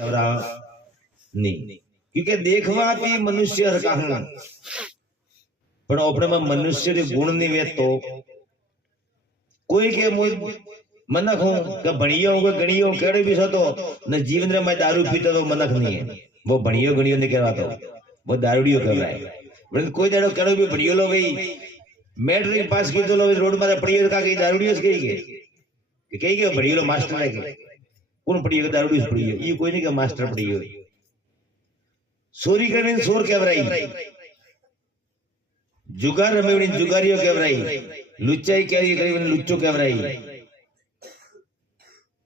नहीं, क्योंकि देखवा भी मनुष्य कहूं पण अपने में मनुष्य के गुण नहीं वे तो कोई के मनक हूं कि भणियो हो गणियो केड़े भी सतो न जीवन में मैं दारू पीता तो मनक नहीं है, वो भणियो गणियो नहीं कहवातो, वो दारूडियो कहवाय। वरन कोई दाड़ो केड़ो भी भणियो लो भाई मैट्रिक पास की तो लो रोड में पड़ियो का कई दारूडियो से कही के भणियो लो मास्टर है के कौन पड़ियो दारूडियो से पड़ियो ये कोई नहीं के मास्टर पड़ियो सोरी करने सोर कहवराई जुगार रमेवनी जुगारियो कहवराई लुच्चाई कैरी करी लुच्चो कहवराई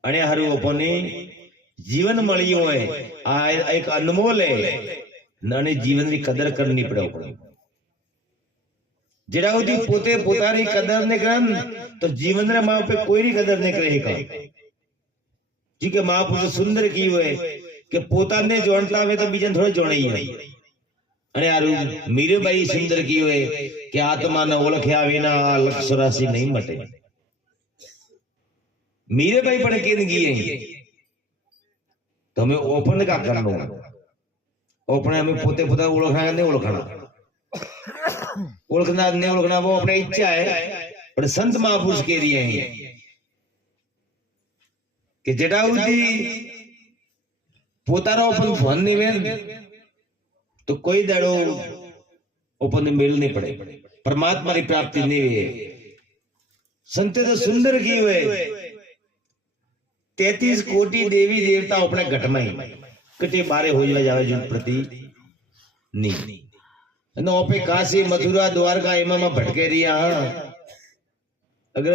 अने हारू अपने जीवन मळ्यो है आ एक अनमोल है नाने जीवन की कदर करनी पड़े अपने जेड़ा उदी पोते पोतानी कदर ने करन तो जीवन रे मां पे कोई री कदर ने करे का जी के महापुरुष सुंदर की है कि पोताने जोड़ता है तो बीजन थोड़ा जोड़े ही है। अरे यारू मीराबाई सुंदर की है कि आत्मा ने ओळख्या विना लक्ष्य राशि नहीं मटे। मीराबाई पण केन गई है तो हमें ओपन का करनो ओपन हमें पोते पोता ओळखना नहीं ओळखना ओळखना नहीं ओळखना वो अपनी इच्छा है पर संत महापुरुष कह रही है कि जटाउदी पोतानो अपन फन नहीं वेन तो कोई दाड़ो अपन मेल नहीं पड़े परमात्मा की प्राप्ति नहीं वे। संते तो सुंदर की हुए 33 कोटि देवी देवता अपने घट में कटे बारे हो जावे जो प्रति नहीं न ओपे काशी मथुरा द्वारका एमा में भटके रिया। अगर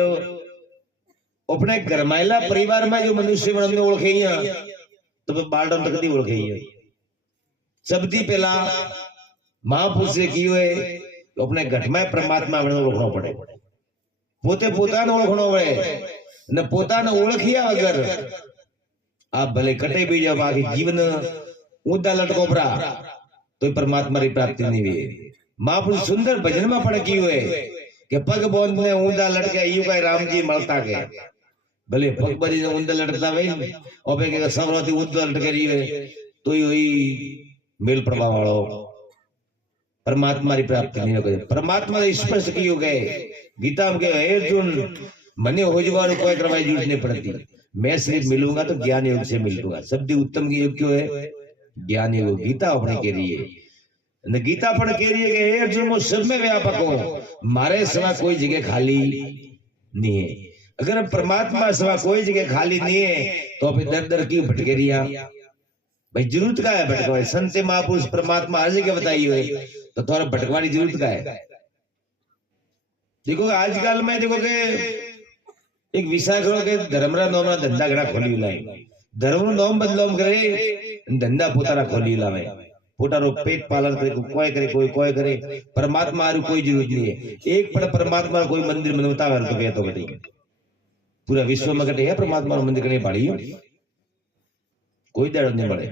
अपने गरमायला परिवार में जो मनुष्य हमने ओळखे तो बालडम तक नहीं ओळखे सबती पहला महापुरुष की हुए तो अपने घट में परमात्मा ओळखनो पड़े पोते पोताने ओळखनो पड़े न पोताने ओळखिया वगर आप भले कटे भी जाओ बाकी जीवन ऊंधा लटको परा तो परमात्मा की प्राप्ति नहीं हुई। महापुरुष सुंदर भजन में पड़ की हुए कि पग बोंद ने ऊंधा लटके यू का राम जी मलता के भले पग बरी ने ऊंधा लटता भाई और पे के सबरोती ऊंधा लटके रही है तो ही मेल प्रभाव वालो परमात्मा की प्राप्ति नहीं होगी। परमात्मा ने स्पष्ट की हो गए गीता में कहे अर्जुन मने हो जवार कोई करवाई जरूरत नहीं पड़ती मैं सिर्फ मिलूंगा तो ज्ञान योग से मिलूंगा। सबसे उत्तम की योग क्यों है ज्ञान योग। गीता अपने कह रही है गीता पण कह रही है कि अर्जुन वो सब में व्यापक हो मारे सिवा कोई जगह खाली नहीं है। अगर परमात्मा सिवा कोई जगह खाली नहीं है तो फिर दर दर की भटके रिया भाई जरूरत का है भटकवा। संत महापुरुष परमात्मा हर जगह बताई हुई तो थोड़ा भटकवानी जरूरत का है। देखो आजकल में देखो के एक विचार करो के धर्मरा नोमरा धंधा घड़ा खोली लाए धर्म नोम बदलोम करे धंधा पोतारा खोली लावे पोतारो पेट पालन करे कोई करे परमात्मा आरु कोई जरूरत नहीं है। एक पण परमात्मा कोई मंदिर बनवता है तो वे तो घटी पूरा विश्व में घटे है परमात्मा मंदिर करने पाड़ी कोई दर्द नहीं बढ़े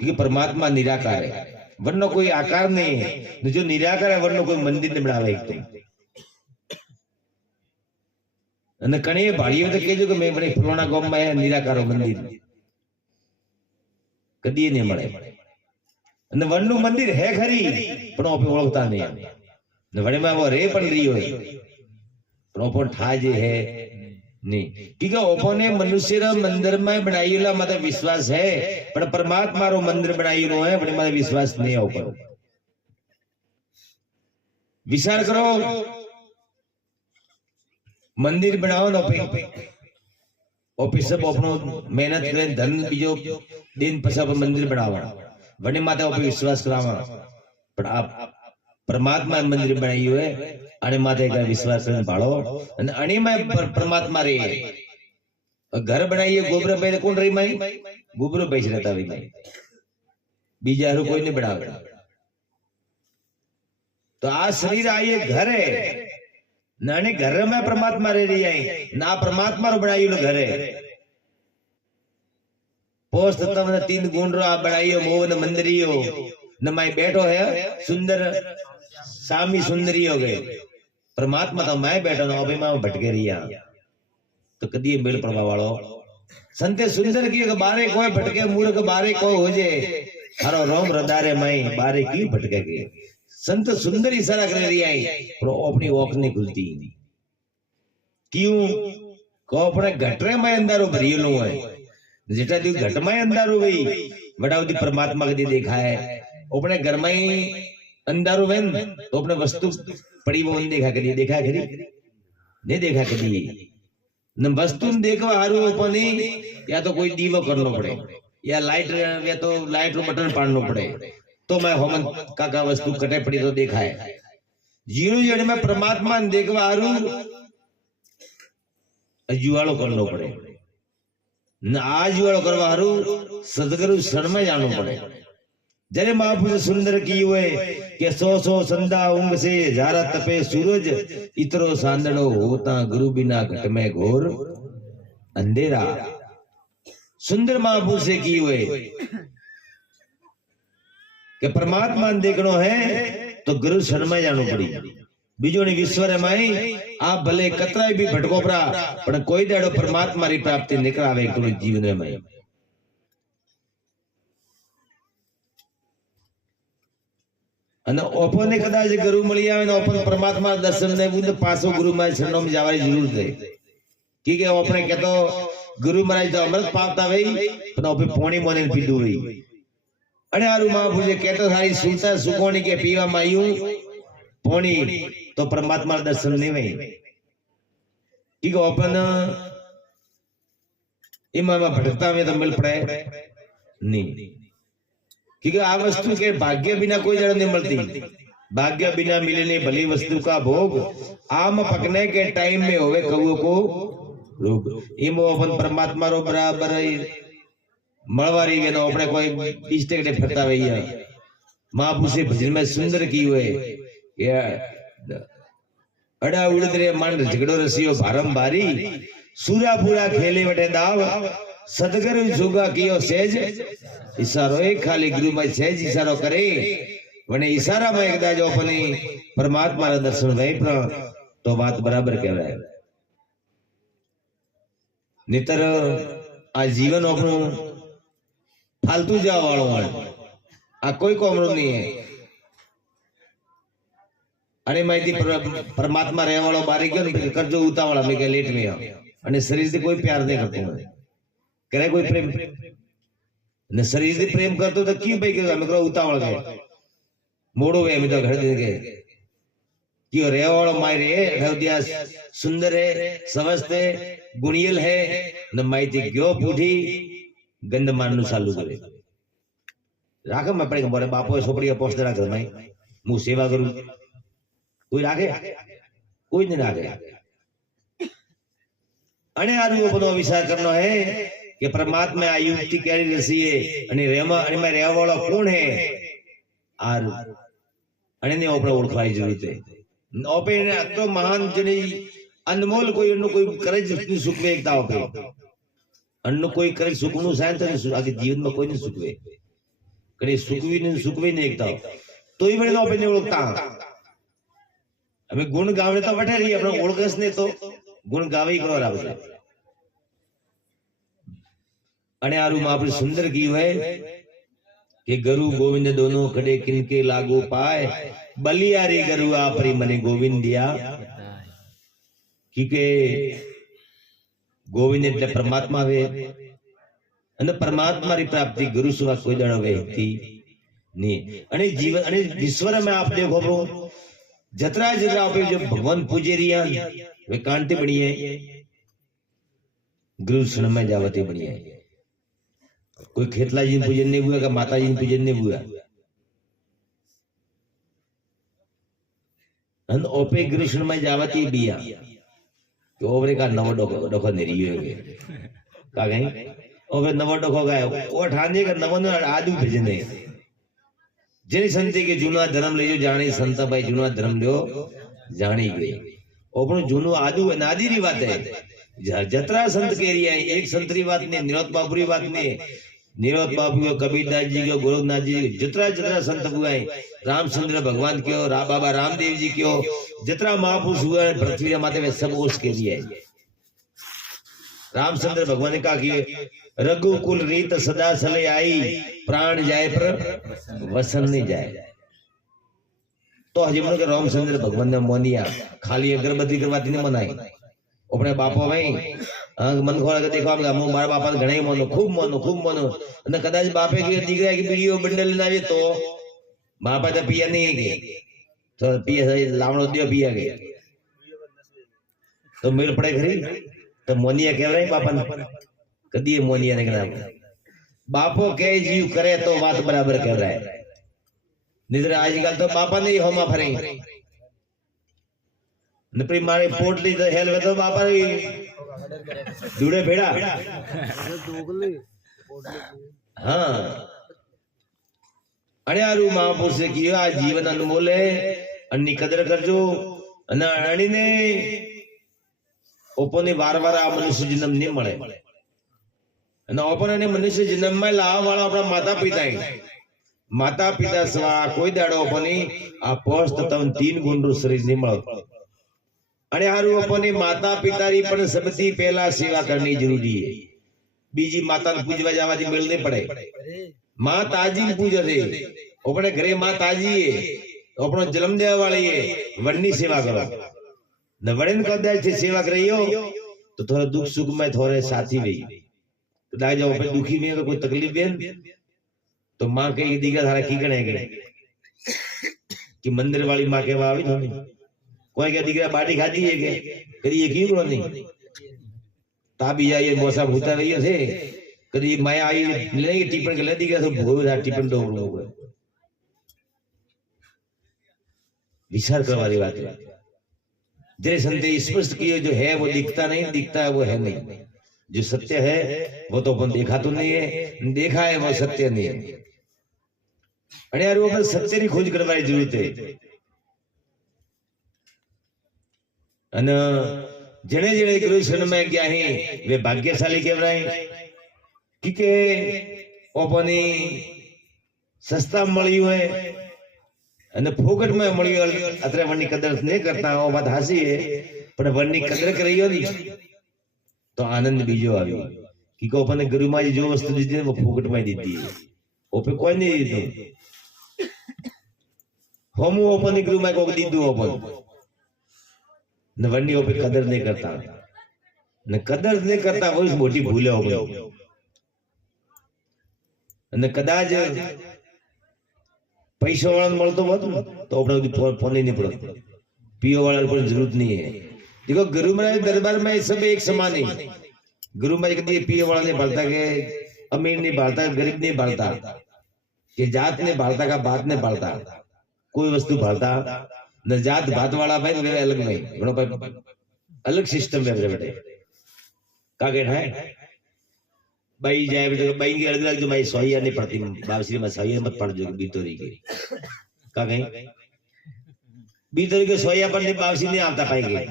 क्योंकि परमात्मा निराकार है वरना कोई आकार नहीं है। जो निराकार है वरना कोई मंदिर नहीं बनावे एक तो અને કણે ભાળીઓ તો કહેજો કે મેં બને ફલોણા ગામમાં નિરાકારો મંદિર કદી નહીં મળે અને વનનું મંદિર હે ખરી પણ ઓપે ઓળખતા નહીં ને વણેમાં वो રે પણ રહી હોય પણ ઓપો ઠાજે હે नहीं क्योंकि ओपोने मनुष्य रा मंदिर में बनाईला माते विश्वास है पण परमात्मा रो मंदिर बनाईलो है बड़े माते विश्वास नहीं हो पर विचार करो मंदिर बनाओ ना ऑफिस सब अपनो मेहनत करे धन बीजो दिन पछा पर मंदिर बनावा बड़े माते ओपे विश्वास करावा पण आप परमात्मा मंदिर बनाई हुए अने माते का विश्वास करने भाड़ो अने अणी में परमात्मा रे घर बनाइए गोबर पे कौन रही माई गोबर बेच रहता भाई बीजा रो कोई नहीं बनावे तो आ शरीर आइए घर है नाने घर में परमात्मा रह रही है ना परमात्मा रो बनाई लो घर है पोस्ट तमने 3 गुण रो आ बनाइयो मोहन मंदिरियो न माई बैठो है सुंदर सामी सुंदरी हो गए परमात्मा तो मैं बैठा ना अभी मैं भटके रही तो कदी मेल प्रभाव वालों संते सुंदर की बारे कोई भटके मूर्ख बारे कोई हो जे हरो रोम रदारे माई बारे की भटके के संत सुंदर इशारा कर रही आई पर अपनी ओख नहीं खुलती क्यों को अपने घटरे में अंधारो भरियलो है जेटा दी घट में अंधारो गई बड़ावती परमात्मा कदी देखा है अपने घर में अंधारो वेन तो अपने वस्तु पड़ी वो देखा कदी नहीं देखा कदी न वस्तु देखवा हारू अपनी या तो कोई दीवो करनो पड़े या तो लाइट रो बटन पाड़नो पड़े तो मैं होमन काका वस्तु कटे पड़ी तो देखा है जीरो जड़ में परमात्मा ने देखवा हारू जुवाड़ो करनो पड़े न आज जुवाड़ो करवा हारू सदगुरु शरण में जानो पड़े जरे महापुरुष सुंदर की हुए के सौ संधा उंग से जारा तपे सूरज इतरो सांदड़ो होता गुरु बिना घट में घोर अंधेरा सुंदर महापुरुष की हुए के परमात्मा देखनो है तो गुरु शरण में जानो पड़ी बीजो ने विश्वर माई आप भले कतराई भी भटको पड़ा पर कोई दाड़ो परमात्मा री प्राप्ति निकल आवे तो जीवन में અને ઓપોને કદાચ ગુરુ મળી આવે ને ઓપન પરમાત્મા દર્શન ને બુદ્ધ પાછો ગુરુ માં શરણો માં જવાની જરૂર છે કે આપણે કહેતો ગુરુ મહારાજ તો અમૃત પાવતા વઈ પણ ઓપે પોણી મોને પીધું વઈ અને આરું મહાપુરુષે કહેતો સારી સુલતા સુકોણી કે પીવા માં આયું પોણી તો પરમાત્મા દર્શન નહીં વઈ કે ઓપન એમાં ભટકતા में तो मिल पड़े नहीं क्योंकि आ वस्तु के भाग्य बिना कोई जड़ नहीं मिलती भाग्य बिना मिले नहीं भली वस्तु का भोग आम पकने के टाइम में होवे कौओ को रोग इमो अपन परमात्मा रो बराबर मळवारी वेनो अपने कोई इष्टे फिरता वही महापुरुषे भजन में सुंदर की हुए अड़ा उड़दरे मांड झगड़ो रसियो भारम भारी सूरा पूरा खेले वटे दाव सदगुरु जुगा कियो सेज इशारो एक खाली गुरु में सेज इशारो करे वने इशारा में एकदा जो अपनी परमात्मा रा दर्शन गई तो बात बराबर कहवाय नितर आ जीवन अपनो फालतू जावा वालो आ कोई कोमरो नहीं है अरे माहिती परमात्मा रहने वालों बारी गयो करजो उतावड़ा में के लेट में अने शरीर से कोई प्यार नहीं करतो करे कोई प्रेम ने शरीर से प्रेम करतो तो क्यों भाई के मैं करो उतावड़ गए मोड़ो वे मैं तो घर दे के क्यों रहने वालों माय रे हृदय सुंदर है समस्त है गुणियल है न माहिती क्यों पूठी गंद माननु चालू करे राखे मैं पड़े बोले बापो सोपड़ी पोस्ट राखे मैं मु सेवा करूं कोई राखे कोई नहीं राखे अने आरु बनो विचार करनो है कि परमात्मा आ युक्ति केरी रसी है अने रेमा अने में रहवा वाला कौन है आरु अने ने ओपरे ओळखवाई जरूरत है ओपे ने तो महान जनी अनमोल कोई नु कोई करे जितनी सुखवे एकता ओपे अन्न कोई करे सुखनु शांत ने आगे जीवन में कोई नहीं सुखवे करे सुखवी नहीं एकता तो ही बने ओपे ने ओळखता हमें गुण गावे तो वठे रही अपने ओळखस ने तो गुण गावे करो राव अने आरु महापुरुष सुंदर की है कि गुरु गोविंद दोनों खड़े किनके लागू पाए बलियारी गुरु आपरी मने गोविंद दिया क्योंकि गोविंद એટલે પરમાત્મા વે અને પરમાત્મા રી પ્રાપ્તિ ગુરુ સિવાય કોઈ દાડો વેતી नहीं अने जीवन अने ईश्वर में आप देखो ब्रो जतरा जतरा आप जो भगवान पूजे रिया वे कांटे बनी है गुरु शरण में जावते बनी है कोई खेतला जी पूजन नहीं हुआ का माता जी पूजन नहीं हुआ अन ओपे गुरु शरण में जावती बिया तो ओवरे का नव डोखो नेरियो है का गई ओवरे नव डोखो गए ओ ठाने का नव न आदू भजने जेनी संते के जूना धर्म ले जो जाने संत भाई जूना धर्म लो जानी गई ओपनो जूनो आदू नादी री बात है जतरा संत के रिया एक संत री बात ने निरोध बाबू री बात ने निरोध बाबू को कबीरदास जी को गोरखनाथ जी जतरा जतरा संत हुआ रामचंद्र भगवान क्यों बाबा रामदेव जी क्यों जतरा महापुरुष हुआ पृथ्वी माते वे सब उसके लिए रामचंद्र भगवान ने कहा कि रघुकुल रीत सदा चले आई, प्राण जाए पर वसन नहीं जाए। तो हजी के रामचंद्र भगवान ने मोनिया खाली अगरबत्ती करवाती ने मनाई अपने बापा भाई मन खोल के देखो हम मारा बापा घणे मोनो खूब मोनो અને કદાચ બાપે કે દીકરા કે બીડીઓ બંડલ ના આવે તો બાપા તો પિયા નહીં કે તો પિયા લાવણો દિયો પિયા કે તો મેળ પડે ખરી તો મોનિયા કહેવાય બાપાને કદી મોનિયા ને કહેવાય બાપો કે જીવ કરે તો વાત બરાબર કહેવાય निद्र आजकल तो बापा नहीं होमा फरे नपरी मारे पोटली तो हेल में तो बापा ही जुड़े भेड़ा हाँ अरे यारू महापुरुष से किया जीवन अनमोल है अन्नी कदर करजो अना अणी ने ओपने वार-वार आ मनुष्य जन्म नहीं મળે અને ઓપને મનુષ્ય જન્મ માં લાવવા વાળા આપણા માતા પિતા હે माता पिता स्वा कोई दाड़ो अपनी आ पोस्ट तम 3 गुण शरीर नहीं મળતો અને હારું अपनी माता पिता री पण सबથી પહેલા સેવા કરनी जरूरी है બીજી માતાને પૂજવા જવાથી મેળ નહીં પડે मां ताजी पूजे છે अपने घरे मां ताजी है अपनो जन्म देवा वाली है वडनी सेवा करो न वडन कदाच से सेवा करियो तो थोड़ा दुख सुख में थोड़े साथी वे कदाच जो पे दुखी में कोई तकलीफ है तो मां के दीकरा थारा की गणेगे कि मंदिर वाली मां के वावी थोड़ी कोई के दीकरा बाटी खाती है के कदी ये क्यों नहीं ताबी जाइए मौसा भूता रही थे कदी माया आई लेने टिपण के ले दीकरा तो भोरा टिपण दो लोग विचार करने वाली बात है जैसे संते स्पष्ट किए जो है वो दिखता नहीं दिखता है वो है नहीं जो सत्य है वो तो अपन देखा तो नहीं है देखा है वो सत्य नहीं है अरे यार वो अपन सत्य की खोज करवानी जरूरत है अन जने जने कृष्ण में क्या है वे भाग्यशाली कहवाय क्योंकि अपनी सस्ता मळी है अने फोकट में मळी अतरे वनी कदर नहीं करता वो बात हासी है पर वनी कदर करियो नहीं तो आनंद बीजो आयो कि को अपने गुरु मां जो वस्तु दी थी वो फोकट में दी थी ओपे कोई नहीं दी हम अपने गुरु मां को दी दो अपन न वन्नी ओपे कदर नहीं करता न कदर नहीं करता वो मोटी भूल हो गई न कदाच पैसा वाला મળતો હોત તો આપણે ફોન નહીં પડત પીઓ વાળા પર જરૂરત नहीं है देखो गुरु महाराज दरबार में सब एक समान है गुरु महाराज कभी पिए वाला नहीं भालता के अमीर नहीं भालता गरीब नहीं भालता कि जात ने भालता का बात ने भालता कोई वस्तु भालता न जात भात वाला भाई वे अलग नहीं बड़ो भाई अलग सिस्टम है बेटे का के है भाई जाए बेटे भाई की अलग जो भाई सोहिया नहीं पड़ती बाबश्री में सोहिया मत पड़ जो बीतोरी की का कहीं बीतोरी के सोहिया पर नहीं बाबश्री नहीं आता पाएंगे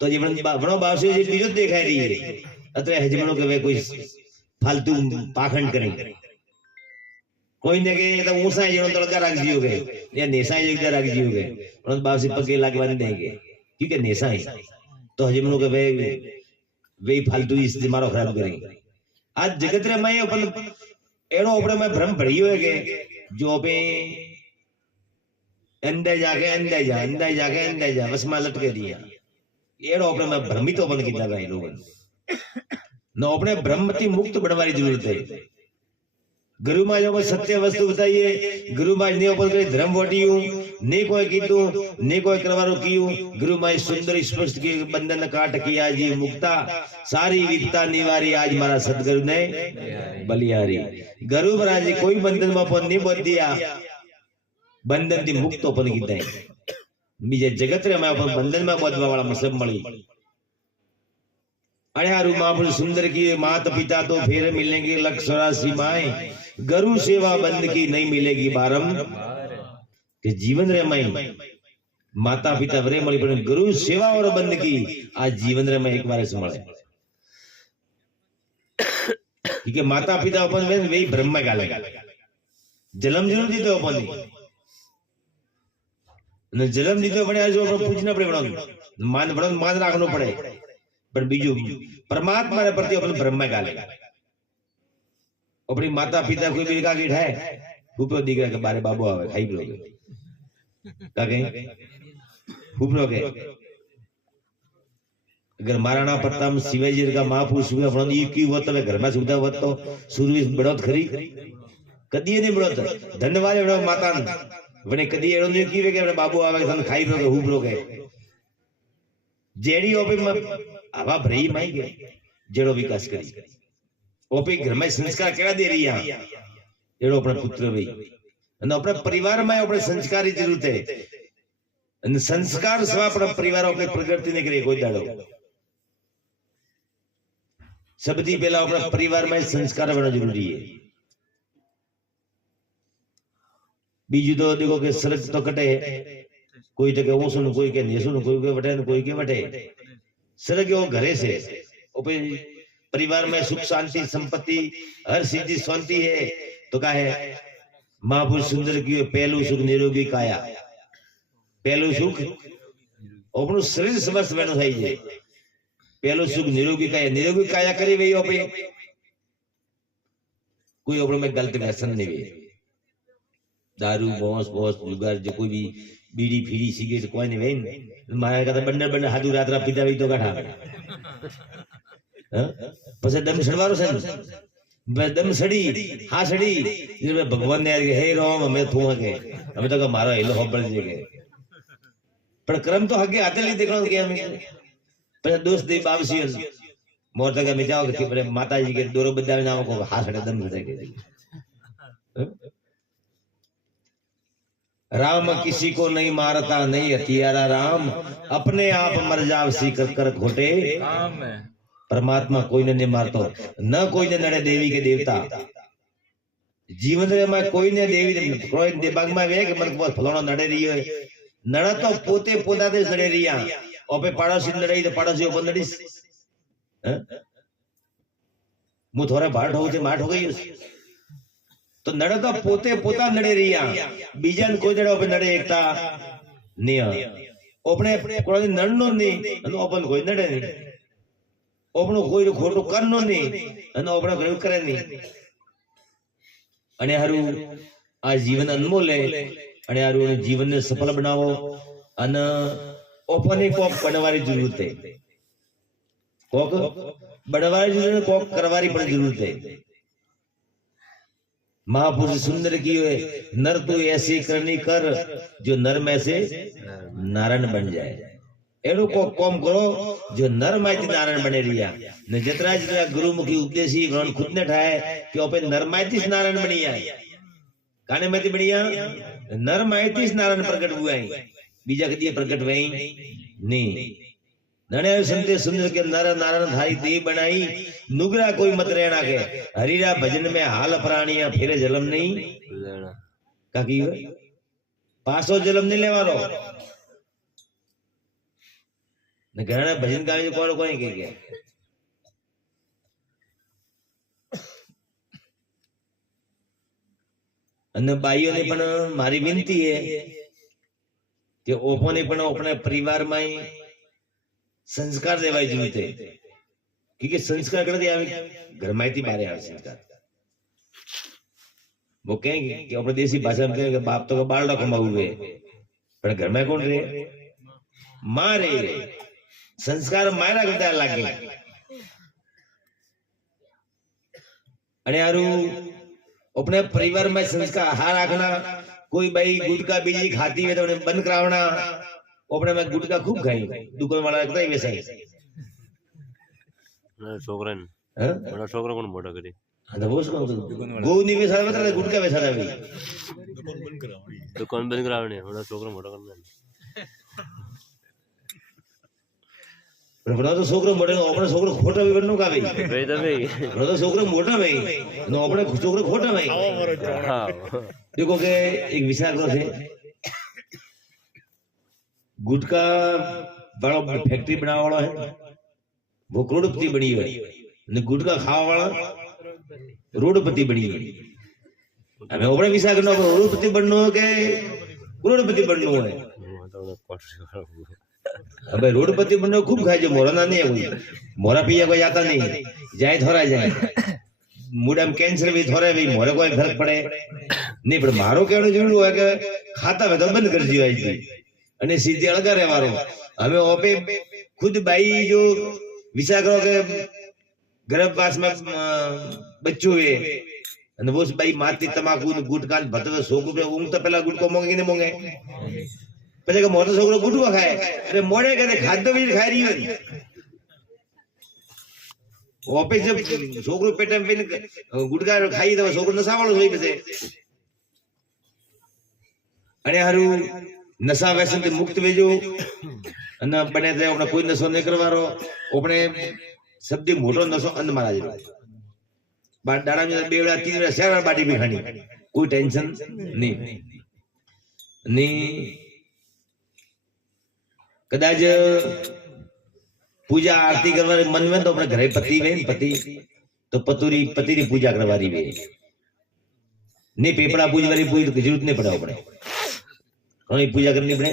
तो जीवन बड़ो बाबश्री जी बीजो देखा रही है अतरे हजमनो के वे कोई फालतू पाखंड करें कोई ने के तो ऊंसा जीवन तड़का रख जियो गए या नेसा एक रख जियो गए और बाबश्री पगे लगवाने देंगे क्योंकि नेसा है तो हजमनो के वे फालतू इस दिमाग खराब करेंगे आज जगत रे मैं अपन एड़ो अपने में भ्रम भरियो है के जो पे अंदर जाके बस में लटके दिया एड़ो अपने में भ्रमित अपन कीता गए लोग न अपने भ्रम थी मुक्त बनवानी जरूरत है गुरु मां जो सत्य वस्तु बताइए गुरु मां ने अपन कोई धर्म वटियो ने कोई कीधु ने कोई करवारो कियो गुरु मां सुंदर स्पष्ट के बंधन काट किया जी मुक्ता सारी विपता निवारी आज मारा सदगुरु ने बलियारी गुरु महाराज कोई बंधन में अपन नहीं बोल दिया बंधन थी मुक्त अपन कीधा बीजे जगत रे में अपन बंधन में बोधवा वाला मतलब मળી अरे हारू महापुरुष सुंदर की माता पिता तो फिर मिलेंगे 184 माए गुरु सेवा बंद की नहीं मिलेगी बारम के जीवन रे मई माता पिता वरे मળી પણ गुरु सेवा और बंद की आज जीवन रे में एक बार से મળે क्योंकि माता पिता अपन वे ब्रह्म में गाले जन्म जरूर दी तो अपन ने जन्म दी तो बने आज अपन पूछना पड़े मान राखनो पड़े પણ બીજું પરમાત્મા પ્રત્યે આપણે બ્રહ્મ ગાલે अपनी माता पिता कोई भी का गिठ है ऊपर दिख के बारे बाबू आवे खाई लोगे का कहीं ऊपर के अगर महाराणा प्रताप शिवाजी का महापुरुष हुए अपना ये की वत घर में सुविधा वत तो सुरवीस बढ़त खरी कदी नहीं बढ़त धन्यवाद एवढा माता वने कदी एवढो नहीं की के बाबू आवे सन खाई लोगे ऊपर के जेडी ओपे आवा भरी माई के जेडो विकास करी ओपे घर में संस्कार केड़ा दे रही है एडो अपना पुत्र भाई અને આપણા પરિવારમાં આપણે સંસ્કારની જરૂર છે અને સંસ્કાર સિવાય આપણા પરિવાર આપણે પ્રગતિ નહીં કરી કોઈ દાડો સૌથી પહેલા આપણા પરિવારમાં સંસ્કાર હોવા જરૂરી છે બીજું તો દેખો કે સરસ તો કટે કોઈ તો કે ઓસું કોઈ કે નેસું કોઈ કે વટે કોઈ કે વટે સરસ એવો ઘરે છે ઓપે परिवार में सुख शांति संपत्ति हर सिद्धि शांति है तो क्या है महापुरुष सुंदर की पहलू सुख निरोगी काया पहलू सुख अपनु शरीर स्वस्थ बनो થઈ જાય पहलू सुख निरोगी काया करी वही ओपे कोई ओपन में गलत व्यसन नहीं वे दारू बॉस बॉस जुगार जो कोई भी बीड़ी फीड़ी सिगरेट कोई नहीं वेन माया का बंडर बंडर हाथू रात्रा पीता भी तो काठा પછી દમ સડવારો છે ને દમ સડી હા સડી એટલે ભગવાન ને યાર હે રામ અમે થું કે અમે તો મારો હેલો ખબર છે કે પણ ક્રમ તો હગે હાથે લી દેખણો કે અમે પછી દોસ્ત દે બાવસી મોર તક અમે જાઓ કે બરે માતાજી के दोरो बजावे नाम को हा सड़े दम सड़े के राम किसी को नहीं मारता नहीं हथियारा राम अपने आप मर जाव सी कर घोटे आमेन परमात्मा कोई ने नहीं मारतो न कोई ने नड़े देवी के देवता जीवन में कोई ने देवी कोई दिमाग में वे कि मन को फलाणो नड़े रही है नड़ा तो पोते पोता दे नड़े रिया ओपे पड़ोसी लड़ाई तो पड़ोसी ओपन नड़ीस मु थोड़ा भाट हो जे माट हो गई तो नड़ा तो पोते पोता नड़े रिया बीजन कोई जड़े ओपे नड़े एकता नहीं ओपने कोई नड़नो नहीं अनु ओपन कोई नड़े नहीं ओपनो कोई खोटो करनो नहीं अने ओपनो कोई करे नहीं अने हारू आ जीवन अनमोल है अने हारू जीवन ने सफल बनावो अने ओपने कोक बनवारी जरूरत है कोक बनवारी जरूरत कोक करवारी पण जरूरत है महापुरुष सुंदर की है नर तू ऐसी करनी कर जो नर में से नारायण बन जाए एड़ो को कॉम करो जो नर माइती नारायण बने रिया ने जतरा जतरा गुरुमुखी उपदेशी ग्रहण खुद ने ठाए कि ओपे नर माइती नारायण बनी आए काने माइती बनिया नर माइती नारायण प्रकट हुआ है बीजा कदी प्रकट वही नहीं नणे संते सुंदर के नर नारायण थारी देव बनाई नुगरा कोई मत रहना के हरिरा भजन में हाल प्राणिया फिरे जलम नहीं लेना काकी पासो जलम नहीं लेवानो ने घણા ભજન ગાવી કોણ કોઈ કે ગયા અને બાઈઓને પણ મારી વિનંતી છે કે ઓપોને પણ આપણે પરિવારમાં સંસ્કાર દેવાય જોઈએ કે સંસ્કાર કરતી આવે ઘરમાંથી બહાર આવે સંસ્કાર वो कहेंगे कि अपने देसी भाषा में कहेंगे बाप तो बालडा कमाऊ है पर घर में कौन रहे मारे संस्कार मायना करता लागे अने यारू अपने परिवार में संस्कार हार रखना कोई भाई गुटका बीजी खाती है तो उन्हें बंद करावना अपने में गुटका खूब खाई दुकान वाला लगता है वैसा ही छोकरा बड़ा छोकरा कौन मोटा करे तो वो उसको गो नहीं वैसा बता गुटका वैसा था भाई दुकान बंद करावने बड़ा छोकरा मोटा करना बड़ा तो छोकरो मोटे अपने छोकरो खोटा भी बननो का भाई तो भाई बड़ा तो छोकरो मोटा भाई नो अपने छोकरो खोटा भाई हां देखो के एक विचार करो थे गुटका बड़ा फैक्ट्री बनावा वाला है वो करोड़पति बनी है ने गुटका खावा वाला रोडपति बनी है हमें अपने विचार करना रोडपति बननो है के करोड़पति बननो है હવે રોડ પતિ બનો ખૂબ ખાય છે મોરા ના નહીં કોઈ મોરા પીયા કોઈ જાતા નહીં જાય થોરા જાય મૂડામ કેન્સર બી થોરે બી મોરે કોઈ ફરક પડે નહીં પણ મારો કહેવાનું જોયું હોય કે ખાતા હોય તો બંધ કરી દેવાય છે અને સીધી અળગા રહેવાનો હવે ઓપે खुद भाई जो विचार करो कि गर्भवास में बच्चों है અને वो भाई माती तमाकू गुटखा भतवे છોકરો ઊંઘ તો પેલા ગુટકો મોંગે કે મોંગે પછી કે મોટો છોકરો ગુટકો ખાય અરે મોડે કે ખાદ્ય બી ખાઈ રહ્યો ને ઓફિસ છોકરો પેટે ગુટકા ખાઈ તો છોકરો નશાવાળો થઈ પછી અને હારું નશા વ્યસન થી મુક્ત વેજો અને બને તે આપણે કોઈ નશો નહીં કરવાનો આપણે સબથી મોટો નશો અંધ મારા જેવો દાડા બે વેળા 3 વેળા 4 વેળા બાટી બી ખાણી કોઈ ટેન્શન નહીં ની કદાચ પૂજા આરતી કરવાની મન હોય તો આપણે ઘરે પતિ હોય ને પતિ તો પતિની પૂજા કરવાની હોય નહીં પેપડા પૂજવાની જરૂર નહીં પડે આપણે કોની પૂજા કરવી પડે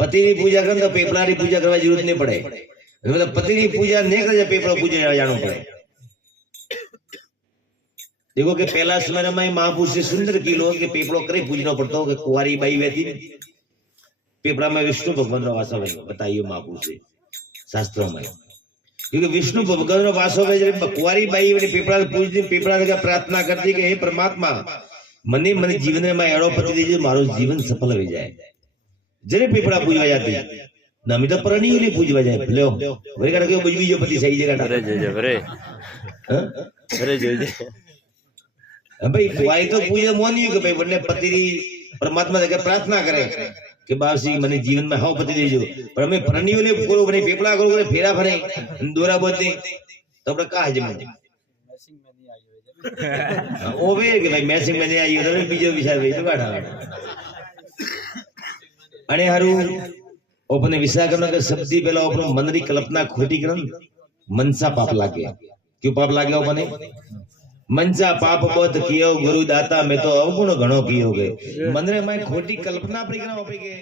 પતિની પૂજા કરે તો પેપડાની પૂજા કરવા જરૂર નહીં પડે मतलब पति पूजा नहीं करे पेपड़ा पूजा जाना पड़े। देखो कि पहला समय में महापुरुष से सुंदर किलो के पेपड़ो करे पूजना पड़ता हो कि कुंवारी बाई वैती पेपड़ा में विष्णु भगवान रो वास होवे बताइए महापुरुष से शास्त्रों में, क्योंकि विष्णु भगवान रो वास होवे जब कुंवारी बाई वाली पेपड़ा पूजती पेपड़ा का प्रार्थना करती कि हे परमात्मा मने मने जीवन में एड़ो पति दीजिए मारो जीवन सफल हो जाए। जरे पेपड़ा पूजवा जाती नमी तो परणी वाली पूजवा जाए लो वही कर के बुझवी जो पति सही जगह अरे जय अरे अरे जय भाई कुंवारी तो पूजा मोनी कि भाई बन्ने पति परमात्मा से प्रार्थना करे कि बाबसी मने जीवन में हाउ पति दीजो पर हमें परणी वाली करो बने पेपड़ा करो फेरा भरे दोरा बोलते तो अपने कहा जमे ओवे कि भाई मैसिंग में नहीं आई तो बीजो विचार भाई तो काढा अने हारू अपने विचार करना के सबसे पहला अपनो मन री कल्पना खोटी करन मनसा पाप लागे। क्यों पाप लागे अपने मनसा पाप बहुत कियो गुरु दाता में तो अवगुण घणो कियो गे मन रे मैं खोटी कल्पना पड़ी करना अपनी के